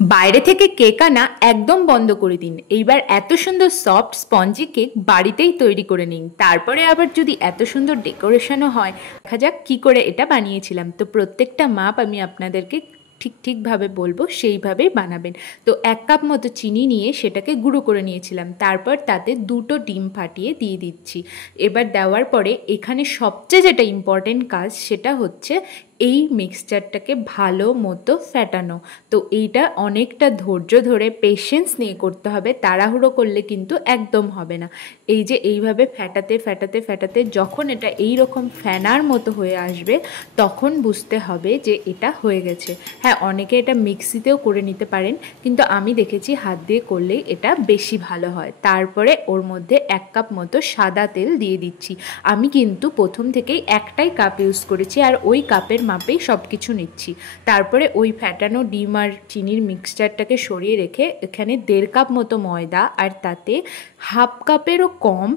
বাইরে থেকে কেক আনা একদম বন্ধ করে দিন। এইবার এত সুন্দর সফট স্পঞ্জি কেক বাড়িতেই তৈরি করে নিন। তারপরে আবার যদি এত সুন্দর ডেকোরেশনও হয়, দেখা যাক কী করে এটা বানিয়েছিলাম। তো প্রত্যেকটা মাপ আমি আপনাদেরকে ঠিকভাবে বলবো, সেইভাবেই বানাবেন। তো 1 কাপ মতো চিনি নিয়ে সেটাকে গুঁড়ো করে নিয়েছিলাম। তারপর তাতে 2টো ডিম ফাটিয়ে দিয়ে দিচ্ছি। এবার দেওয়ার পরে এখানে সবচেয়ে যেটা ইম্পর্টেন্ট কাজ সেটা হচ্ছে এই মিক্সচারটাকে ভালো মতো ফেটানো। তো এইটা অনেকটা ধৈর্য ধরে পেশেন্স নিয়ে করতে হবে, তাড়াহুড়ো করলে কিন্তু একদম হবে না। এই যে এইভাবে ফেটাতে ফেটাতে ফেটাতে যখন এটা এই রকম ফেনার মতো হয়ে আসবে, তখন বুঝতে হবে যে এটা হয়ে গেছে। হ্যাঁ, অনেকে এটা মিক্সিতেও করে নিতে পারেন, কিন্তু আমি দেখেছি হাত দিয়ে করলেই এটা বেশি ভালো হয়। তারপরে ওর মধ্যে 1 কাপ মতো সাদা তেল দিয়ে দিচ্ছি। আমি কিন্তু প্রথম থেকেই একটাই কাপ ইউজ করেছি, আর ওই কাপের মাপেই সব কিছু নিচ্ছি। তারপরে ওই ফ্যাটানো ডিম আর চিনির মিক্সচারটাকে সরিয়ে রেখে এখানে 1.5 কাপ মতো ময়দা, আর তাতে 1/2 কাপেরও কম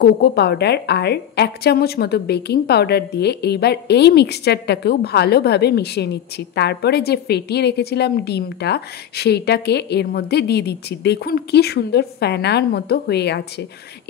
কোকো পাউডার আর 1 চামচ মতো বেকিং পাউডার দিয়ে এইবার এই মিক্সচারটাকেও ভালোভাবে মিশিয়ে নিচ্ছি। তারপরে যে ফেটিয়ে রেখেছিলাম ডিমটা, সেইটাকে এর মধ্যে দিয়ে দিচ্ছি। দেখুন কি সুন্দর ফেনার মতো হয়ে আছে।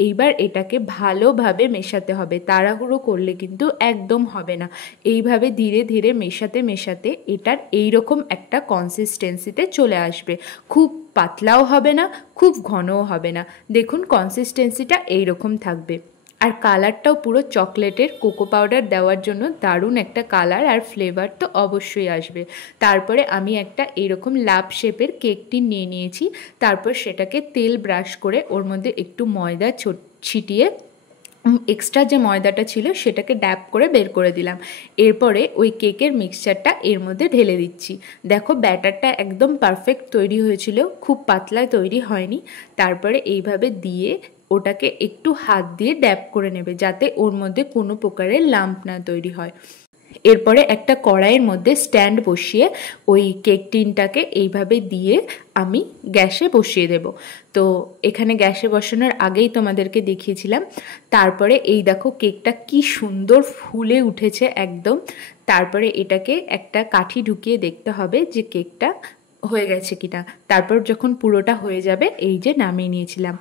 এইবার এটাকে ভালোভাবে মেশাতে হবে, তাড়াহুড়ো করলে কিন্তু একদম হবে না। এইভাবে ধীরে ধীরে মেশাতে মেশাতে এটার এইরকম একটা কনসিস্টেন্সিতে চলে আসবে। খুব পাতলাও হবে না, খুব ঘনও হবে না। দেখুন কনসিস্টেন্সিটা এইরকম থাকবে। আর কালারটাও পুরো চকলেটের, কোকো পাউডার দেওয়ার জন্য দারুণ একটা কালার আর ফ্লেভার তো অবশ্যই আসবে। তারপরে আমি একটা এরকম লাভ শেপের কেকটি নিয়ে নিয়েছি। তারপর সেটাকে তেল ব্রাশ করে ওর মধ্যে একটু ময়দা ছিটিয়ে এক্সট্রা যে ময়দাটা ছিল সেটাকে ড্যাপ করে বের করে দিলাম। এরপরে ওই কেকের মিক্সচারটা এর মধ্যে ঢেলে দিচ্ছি। দেখো ব্যাটারটা একদম পারফেক্ট তৈরি হয়েছিল, খুব পাতলা তৈরি হয়নি। তারপরে এইভাবে দিয়ে ওটাকে একটু হাত দিয়ে ড্যাপ করে নেবে, যাতে ওর মধ্যে কোনো প্রকারের লাম্প না তৈরি হয়। এরপরে একটা কড়াইয়ের মধ্যে স্ট্যান্ড বসিয়ে ওই কেক টিনটাকে এইভাবে দিয়ে আমি গ্যাসে বসিয়ে দেব। তো এখানে গ্যাসে বসানোর আগেই তোমাদেরকে দেখিয়েছিলাম। তারপরে এই দেখো কেকটা কি সুন্দর ফুলে উঠেছে একদম। তারপরে এটাকে একটা কাঠি ঢুকিয়ে দেখতে হবে যে কেকটা হয়ে গেছে কিনা। তারপর যখন পুরোটা হয়ে যাবে, এই যে নামিয়ে নিয়েছিলাম।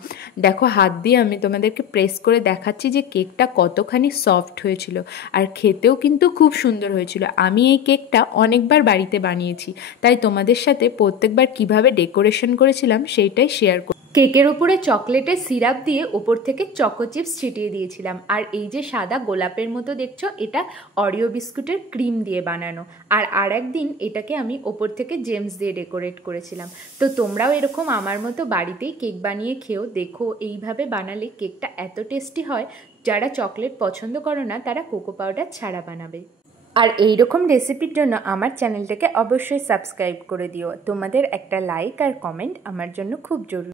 দেখো হাত দিয়ে আমি তোমাদেরকে প্রেস করে দেখাচ্ছি যে কেকটা কতখানি সফট হয়েছিল, আর খেতেও কিন্তু খুব সুন্দর হয়েছিল। আমি এই কেকটা অনেকবার বাড়িতে বানিয়েছি, তাই তোমাদের সাথে প্রত্যেকবার কিভাবে ডেকোরেশন করেছিলাম সেইটাই শেয়ার করি। কেকের উপরে চকলেটের সিরাপ দিয়ে ওপর থেকে চকো চিপস ছিটিয়ে দিয়েছিলাম। আর এই যে সাদা গোলাপের মতো দেখছো, এটা অরিও বিস্কুটের ক্রিম দিয়ে বানানো। আর একদিন এটাকে আমি ওপর থেকে জেমস দিয়ে ডেকোরেট করেছিলাম। তো তোমরাও এরকম আমার মতো বাড়িতেই কেক বানিয়ে খেও, দেখো এইভাবে বানালে কেকটা এত টেস্টি হয়। যারা চকলেট পছন্দ করো না, তারা কোকো পাউডার ছাড়া বানাবে। আর এইরকম রেসিপির জন্য আমার চ্যানেলটাকে অবশ্যই সাবস্ক্রাইব করে দিও। তোমাদের একটা লাইক আর কমেন্ট আমার জন্য খুব জরুরি।